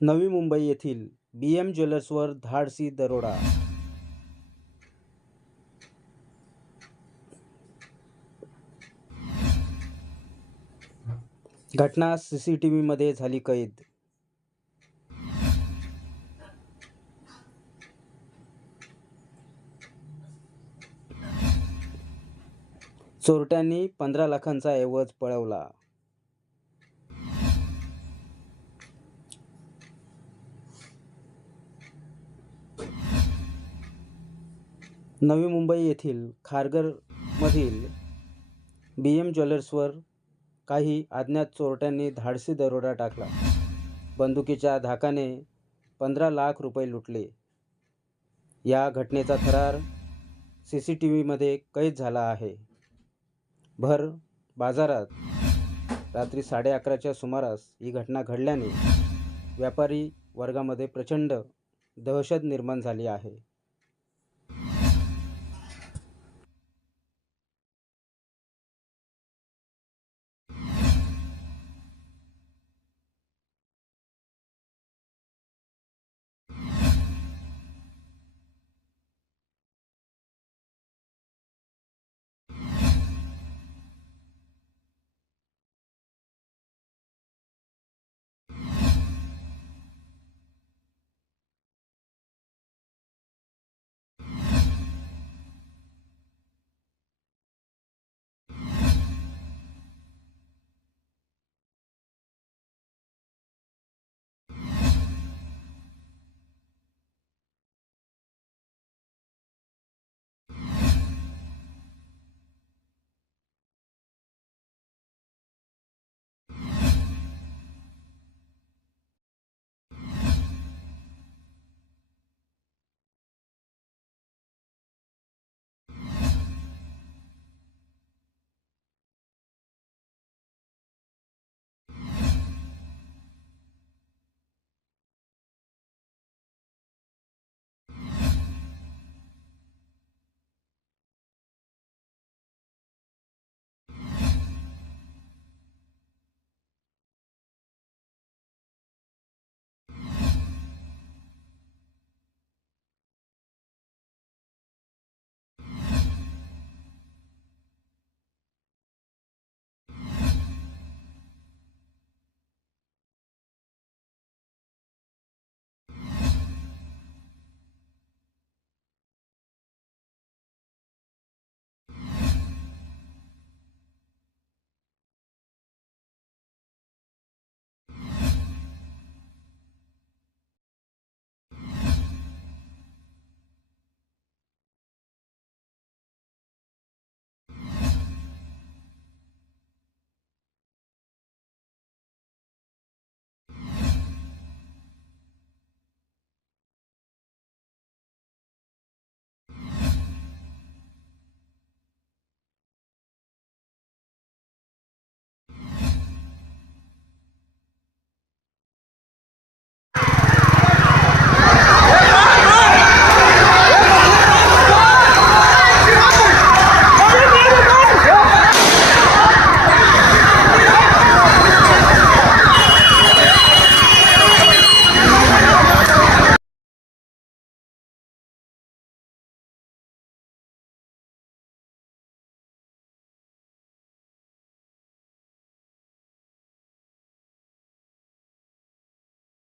नवी मुंबई येथील बी एम ज्वेलर्सवर धाडसी दरोडा. घटना सी सी टी व्हीमध्ये झाली कैद. चोरट्यांनी पंधरा लाखांचा ऐवज पळवला. नवी मुंबई येथील खारघरमधील बी एम ज्वेलर्सवर काही अज्ञात चोरट्यांनी धाडसी दरोडा टाकला. बंदुकीच्या धाकाने पंधरा लाख रुपये लुटले. या घटनेचा थरार सी सी टी व्हीमध्ये कैद झाला आहे. भर बाजारात रात्री साडे अकराच्या सुमारास ही घटना घडल्याने व्यापारी वर्गामध्ये प्रचंड दहशत निर्माण झाली आहे.